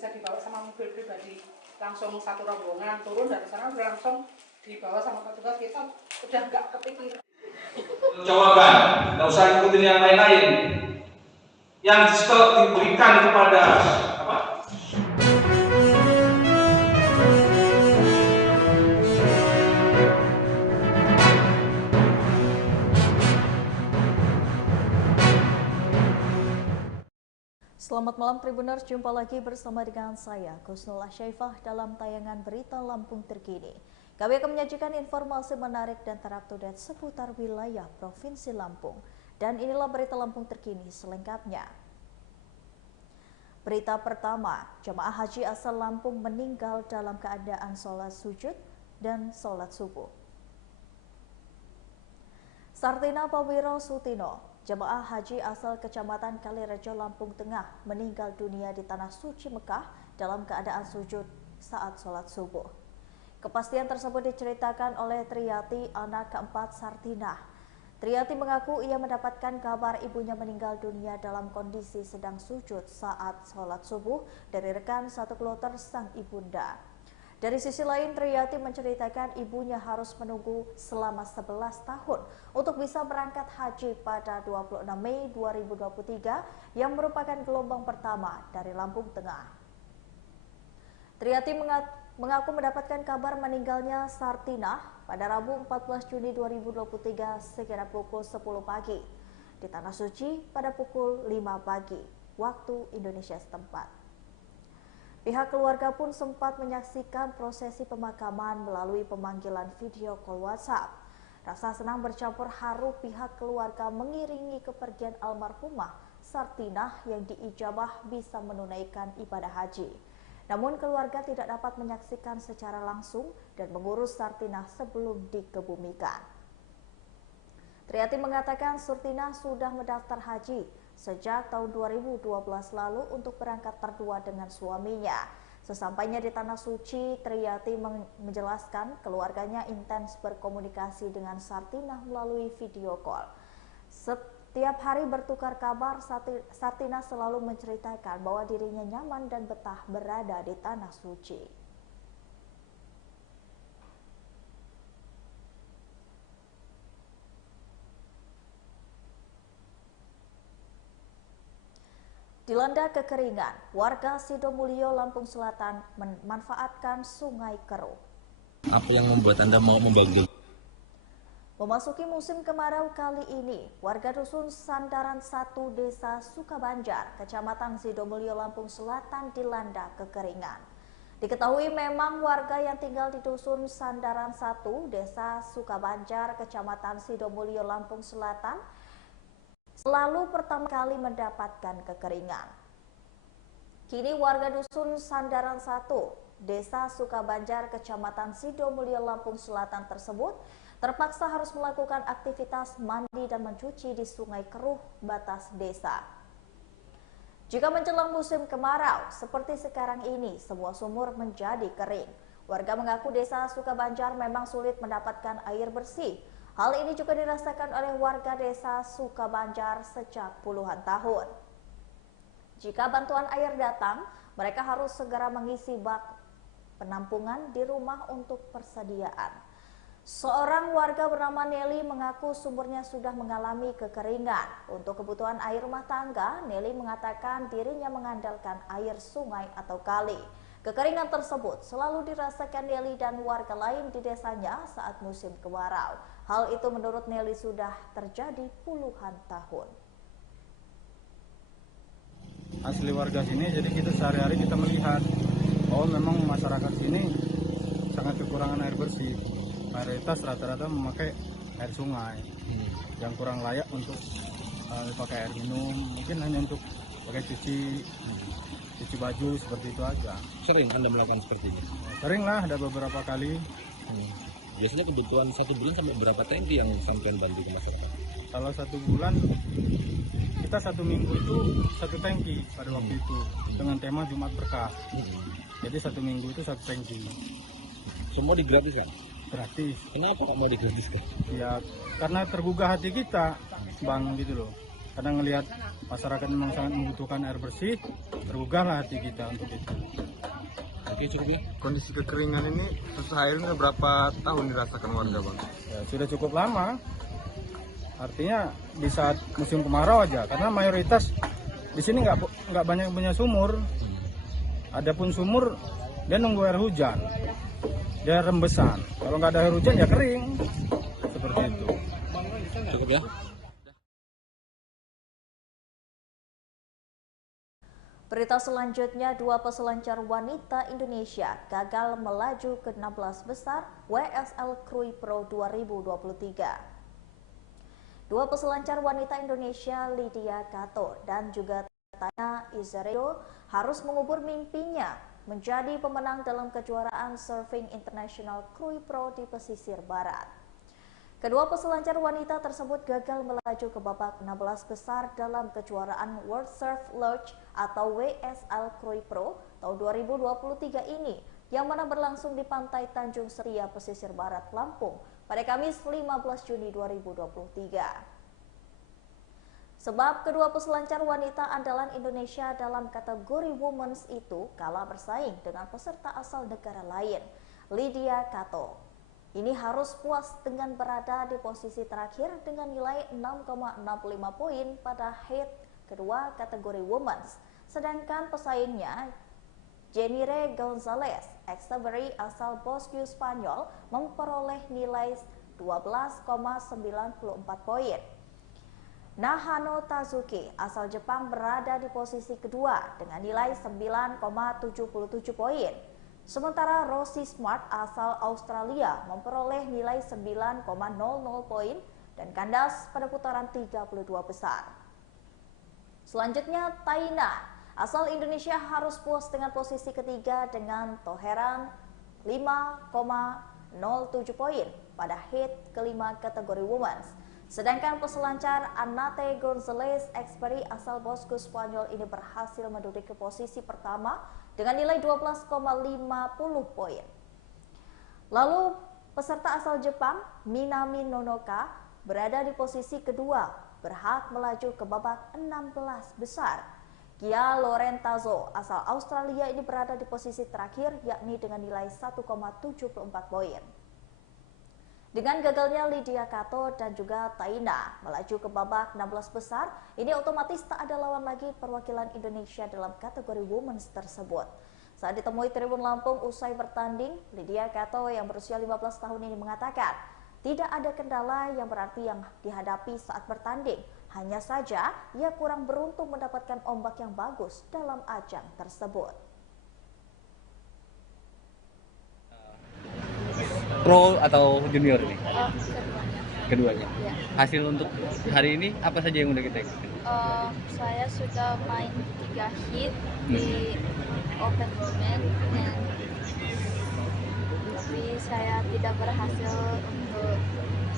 bisa dibawa sama mobil pribadi, langsung satu rombongan turun dari sana udah langsung dibawa sama petugas, kita udah nggak kepikir. Jawaban, nggak usah ikutin yang lain-lain. Yang diberikan kepada apa? Selamat malam Tribuners, jumpa lagi bersama dengan saya Kusnul Asyaifah dalam tayangan Berita Lampung Terkini. Kami akan menyajikan informasi menarik dan terupdate seputar wilayah Provinsi Lampung. Dan inilah Berita Lampung Terkini selengkapnya. Berita pertama, jemaah haji asal Lampung meninggal dalam keadaan sholat sujud dan sholat subuh. Sartina Pawiro Sutino, jemaah haji asal Kecamatan Kalirejo, Lampung Tengah, meninggal dunia di Tanah Suci Mekah dalam keadaan sujud saat sholat subuh. Kepastian tersebut diceritakan oleh Triyati, anak keempat Sartina. Triyati mengaku ia mendapatkan kabar ibunya meninggal dunia dalam kondisi sedang sujud saat sholat subuh dari rekan satu kloter sang ibunda. Dari sisi lain, Triyati menceritakan ibunya harus menunggu selama 11 tahun untuk bisa berangkat haji pada 26 Mei 2023 yang merupakan gelombang pertama dari Lampung Tengah. Triyati mengaku mendapatkan kabar meninggalnya Sartina pada Rabu 14 Juni 2023 sekira pukul 10 pagi di Tanah Suci pada pukul 5 pagi waktu Indonesia setempat. Pihak keluarga pun sempat menyaksikan prosesi pemakaman melalui pemanggilan video call WhatsApp. Rasa senang bercampur haru pihak keluarga mengiringi kepergian almarhumah Sartina yang diijabah bisa menunaikan ibadah haji. Namun keluarga tidak dapat menyaksikan secara langsung dan mengurus Sartina sebelum dikebumikan. Triyati mengatakan Sartina sudah mendaftar haji sejak tahun 2012 lalu untuk berangkat berdua dengan suaminya. Sesampainya di Tanah Suci, Triyati menjelaskan keluarganya intens berkomunikasi dengan Sartina melalui video call. Setiap hari bertukar kabar, Sartina selalu menceritakan bahwa dirinya nyaman dan betah berada di Tanah Suci. Dilanda kekeringan, warga Sidomulyo, Lampung Selatan memanfaatkan sungai keruh. Apa yang membuat Anda mau membangun? Memasuki musim kemarau kali ini, warga dusun Sandaran 1 Desa Sukabanjar, Kecamatan Sidomulyo, Lampung Selatan dilanda kekeringan. Diketahui memang warga yang tinggal di dusun Sandaran 1 Desa Sukabanjar, Kecamatan Sidomulyo, Lampung Selatan selalu pertama kali mendapatkan kekeringan. Kini warga dusun Sandaran 1 Desa Sukabanjar, Kecamatan Sidomulyo, Lampung Selatan tersebut terpaksa harus melakukan aktivitas mandi dan mencuci di sungai keruh batas desa. Jika menjelang musim kemarau seperti sekarang ini, semua sumur menjadi kering. Warga mengaku desa Sukabanjar memang sulit mendapatkan air bersih. Hal ini juga dirasakan oleh warga desa Sukabanjar sejak puluhan tahun. Jika bantuan air datang, mereka harus segera mengisi bak penampungan di rumah untuk persediaan. Seorang warga bernama Nelly mengaku sumurnya sudah mengalami kekeringan. Untuk kebutuhan air rumah tangga, Nelly mengatakan dirinya mengandalkan air sungai atau kali. Kekeringan tersebut selalu dirasakan Nelly dan warga lain di desanya saat musim kemarau. Hal itu menurut Nelly sudah terjadi puluhan tahun. Asli warga sini, jadi kita sehari-hari kita melihat bahwa memang masyarakat sini sangat kekurangan air bersih. Mayoritas rata-rata memakai air sungai yang kurang layak untuk dipakai air minum, mungkin hanya untuk pakai cuci baju seperti itu aja. Sering Anda melakukan seperti ini? Sering lah, ada beberapa kali. Biasanya kebutuhan 1 bulan sampai berapa tangki yang sampai bantu ke masyarakat? Kalau 1 bulan, kita 1 minggu itu 1 tangki pada waktu itu dengan tema Jumat Berkah. Jadi 1 minggu itu 1 tangki. Semua digratiskan? Gratis. Kenapa kok mau digratiskan? Ya karena tergugah hati kita, Bang, gitu loh. Kadang ngelihat masyarakat memang sangat membutuhkan air bersih, tergugahlah hati kita untuk itu. Oke, cukup ya. Kondisi kekeringan ini susah air ini berapa tahun dirasakan warga, Bang? Ya, sudah cukup lama. Artinya di saat musim kemarau aja, karena mayoritas di sini nggak banyak punya sumur. Adapun sumur dia nunggu air hujan, dia rembesan. Kalau nggak ada air hujan ya kering, seperti itu. Cukup ya. Berita selanjutnya, 2 peselancar wanita Indonesia gagal melaju ke 16 besar WSL Krui Pro 2023. 2 peselancar wanita Indonesia, Lydia Kato dan juga Tanya Izaredo, harus mengubur mimpinya menjadi pemenang dalam kejuaraan Surfing International Krui Pro di pesisir barat. Kedua peselancar wanita tersebut gagal melaju ke babak 16 besar dalam kejuaraan World Surf Lodge atau WSL Krui Pro tahun 2023 ini, yang mana berlangsung di Pantai Tanjung Setia, pesisir barat Lampung pada Kamis 15 Juni 2023. Sebab kedua peselancar wanita andalan Indonesia dalam kategori Women's itu kalah bersaing dengan peserta asal negara lain, Lydia Kato. Ini harus puas dengan berada di posisi terakhir dengan nilai 6,65 poin pada heat kedua kategori Women's. Sedangkan pesaingnya Jenire Gonzalez, ex-Saberi asal Bosque Spanyol, memperoleh nilai 12,94 poin. Nahano Tazuki asal Jepang berada di posisi kedua dengan nilai 9,77 poin. Sementara Rosie Smart asal Australia memperoleh nilai 9,00 poin dan kandas pada putaran 32 besar. Selanjutnya Taina asal Indonesia harus puas dengan posisi ketiga dengan toheran 5,07 poin pada heat kelima kategori Women's. Sedangkan peselancar Anate Gonzalez ex-Peri asal Bosque Spanyol ini berhasil menduduki posisi pertama dengan nilai 12,50 poin. Lalu peserta asal Jepang Minami Nonoka berada di posisi kedua, berhak melaju ke babak 16 besar. Gia Lorentazo asal Australia ini berada di posisi terakhir, yakni dengan nilai 1,74 poin. Dengan gagalnya Lydia Kato dan juga Taina melaju ke babak 16 besar, ini otomatis tak ada lawan lagi perwakilan Indonesia dalam kategori Women's tersebut. Saat ditemui Tribun Lampung usai bertanding, Lydia Kato yang berusia 15 tahun ini mengatakan, tidak ada kendala yang berarti yang dihadapi saat bertanding. Hanya saja ia kurang beruntung mendapatkan ombak yang bagus dalam ajang tersebut. Pro atau junior ini? Keduanya. Keduanya. Ya. Hasil untuk hari ini apa saja yang udah kita ikutin? Saya sudah main 3 hit di Open Women, tapi saya tidak berhasil untuk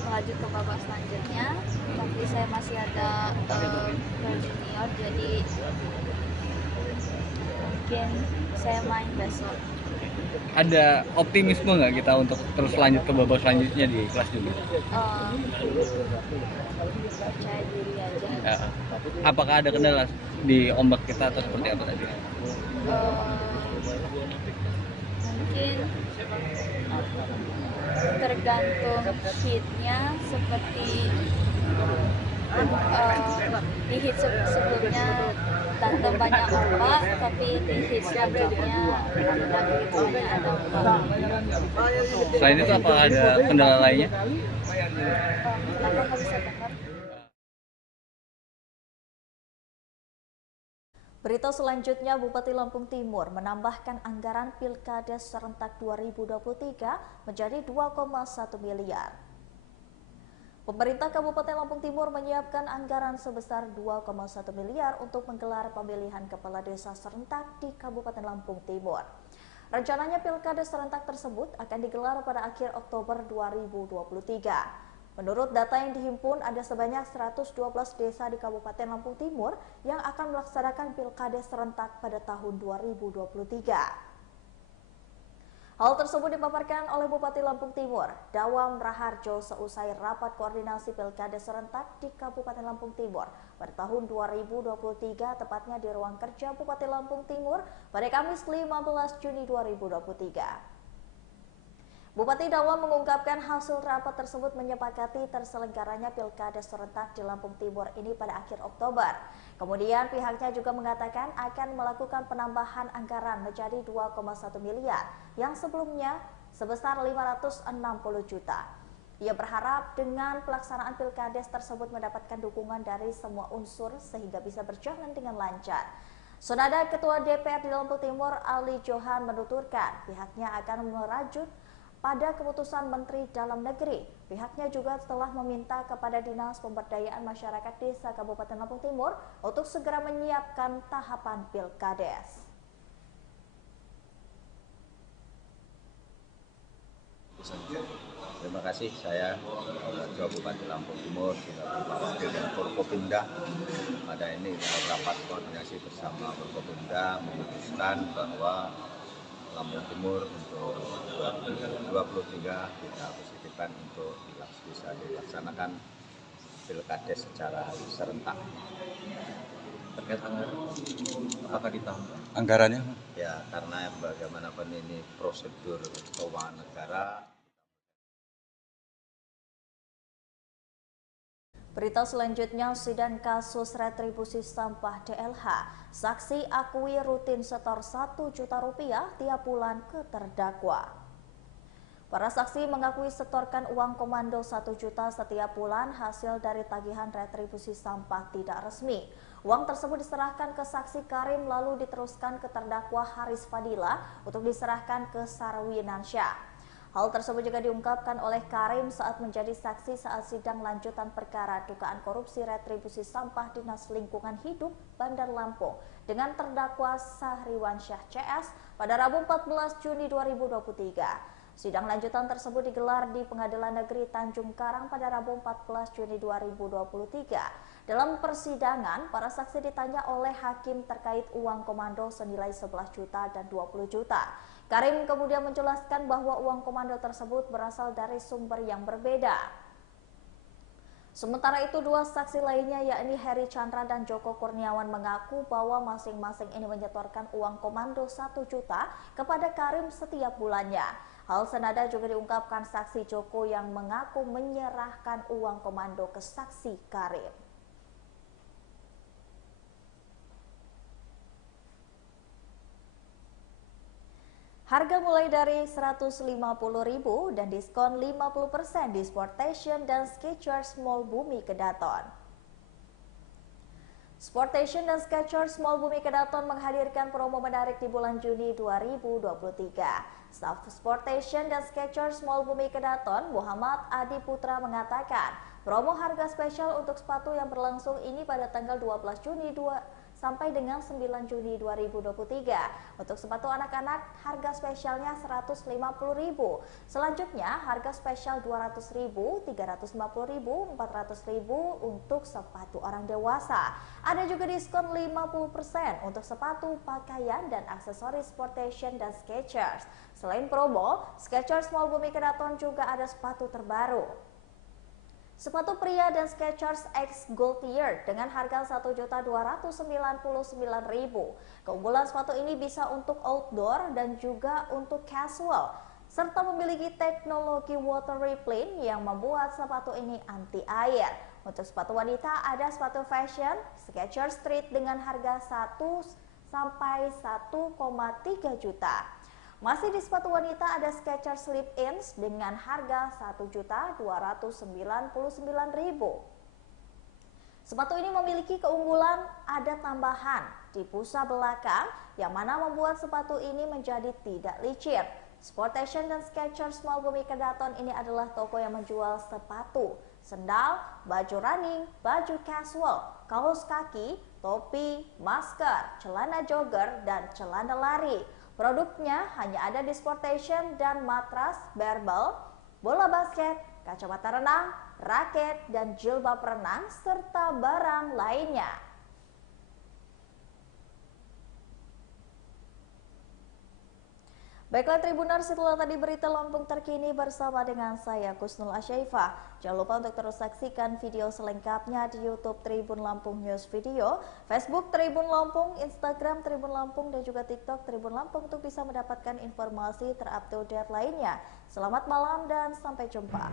melaju ke babak selanjutnya. Tapi saya masih ada Pro Junior, jadi mungkin saya main besok. Ada optimisme nggak kita untuk terus lanjut ke babak selanjutnya di kelas junior? Percaya diri aja. Ya. Apakah ada kendala di ombak kita atau seperti apa tadi? Mungkin tergantung hitnya, seperti di hit sebelumnya tanda banyak ombak, tapi di hit selanjutnya tidak begitu banyak ada ombak. Selain itu apa ada kendala lainnya? Apa nggak bisa dengar? Berita selanjutnya, Bupati Lampung Timur menambahkan anggaran Pilkada serentak 2023 menjadi 2,1 miliar. Pemerintah Kabupaten Lampung Timur menyiapkan anggaran sebesar 2,1 miliar untuk menggelar pemilihan kepala desa serentak di Kabupaten Lampung Timur. Rencananya Pilkada serentak tersebut akan digelar pada akhir Oktober 2023. Menurut data yang dihimpun, ada sebanyak 112 desa di Kabupaten Lampung Timur yang akan melaksanakan Pilkada serentak pada tahun 2023. Hal tersebut dipaparkan oleh Bupati Lampung Timur, Dawam Raharjo, seusai rapat koordinasi Pilkada serentak di Kabupaten Lampung Timur pada tahun 2023, tepatnya di ruang kerja Bupati Lampung Timur pada Kamis 15 Juni 2023. Bupati Dawam mengungkapkan hasil rapat tersebut menyepakati terselenggaranya Pilkada serentak di Lampung Timur ini pada akhir Oktober. Kemudian pihaknya juga mengatakan akan melakukan penambahan anggaran menjadi 2,1 miliar yang sebelumnya sebesar 560 juta. Ia berharap dengan pelaksanaan Pilkades tersebut mendapatkan dukungan dari semua unsur sehingga bisa berjalan dengan lancar. Senada Ketua DPR di Lampung Timur Ali Johan menuturkan pihaknya akan merajut pada keputusan Menteri Dalam Negeri. Pihaknya juga telah meminta kepada Dinas Pemberdayaan Masyarakat Desa Kabupaten Lampung Timur untuk segera menyiapkan tahapan Pilkades. Terima kasih, saya Ketua Bupati Lampung Timur sudah diwakili dengan Forkopimda. Pada ini rapat koordinasi bersama Forkopimda memutuskan bahwa Lampung Timur untuk 2023 kita positifkan untuk bisa dilaksanakan Pilkades secara serentak. Terkait anggaran, apakah ditambah? Anggarannya? Ya, karena bagaimanapun ini prosedur keuangan negara. Berita selanjutnya, sidang kasus retribusi sampah DLH. Saksi akui rutin setor 1 juta rupiah tiap bulan ke terdakwa. Para saksi mengakui setorkan uang komando 1 juta setiap bulan hasil dari tagihan retribusi sampah tidak resmi. Uang tersebut diserahkan ke saksi Karim lalu diteruskan ke terdakwa Haris Fadila untuk diserahkan ke Sarwinansyah. Hal tersebut juga diungkapkan oleh Karim saat menjadi saksi saat sidang lanjutan perkara dugaan korupsi retribusi sampah Dinas Lingkungan Hidup Bandar Lampung dengan terdakwa Sahriwansyah CS pada Rabu 14 Juni 2023. Sidang lanjutan tersebut digelar di Pengadilan Negeri Tanjung Karang pada Rabu 14 Juni 2023. Dalam persidangan, para saksi ditanya oleh hakim terkait uang komando senilai 11 juta dan 20 juta. Karim kemudian menjelaskan bahwa uang komando tersebut berasal dari sumber yang berbeda. Sementara itu, dua saksi lainnya yakni Heri Chandra dan Joko Kurniawan mengaku bahwa masing-masing ini menyetorkan uang komando 1 juta kepada Karim setiap bulannya. Hal senada juga diungkapkan saksi Joko yang mengaku menyerahkan uang komando ke saksi Karim. Harga mulai dari Rp150.000 dan diskon 50% di Sportation dan Skechers Mall Bumi Kedaton. Sportation dan Skechers Mall Bumi Kedaton menghadirkan promo menarik di bulan Juni 2023. Staf Sportation dan Skechers Mall Bumi Kedaton, Muhammad Adi Putra mengatakan, promo harga spesial untuk sepatu yang berlangsung ini pada tanggal 12 Juni sampai dengan 9 Juni 2023. Untuk sepatu anak-anak, harga spesialnya Rp150.000. Selanjutnya, harga spesial Rp200.000, Rp350.000, Rp400.000 untuk sepatu orang dewasa. Ada juga diskon 50% untuk sepatu, pakaian, dan aksesoris Sportation dan Skechers. Selain promo, Skechers Mall Bumi Kedaton juga ada sepatu terbaru. Sepatu pria dan Skechers X Gold Tier dengan harga Rp1.299.000. Keunggulan sepatu ini bisa untuk outdoor dan juga untuk casual, serta memiliki teknologi water repellent yang membuat sepatu ini anti air. Untuk sepatu wanita ada sepatu fashion Skechers Street dengan harga 1 sampai 1,3 juta. Masih di sepatu wanita ada Skechers Slip-ins dengan harga Rp1.299.000. Sepatu ini memiliki keunggulan ada tambahan di busa belakang yang mana membuat sepatu ini menjadi tidak licin. Sportation dan Skechers Mall Bumi Kedaton ini adalah toko yang menjual sepatu, sendal, baju running, baju casual, kaos kaki, topi, masker, celana jogger, dan celana lari. Produknya hanya ada di Sportation dan matras, barbel, bola basket, kacamata renang, raket, dan jilbab renang, serta barang lainnya. Baiklah Tribuners, itulah tadi berita Lampung terkini bersama dengan saya Kusnul Asyaifah. Jangan lupa untuk terus saksikan video selengkapnya di YouTube Tribun Lampung News Video, Facebook Tribun Lampung, Instagram Tribun Lampung, dan juga TikTok Tribun Lampung untuk bisa mendapatkan informasi terupdate lainnya. Selamat malam dan sampai jumpa.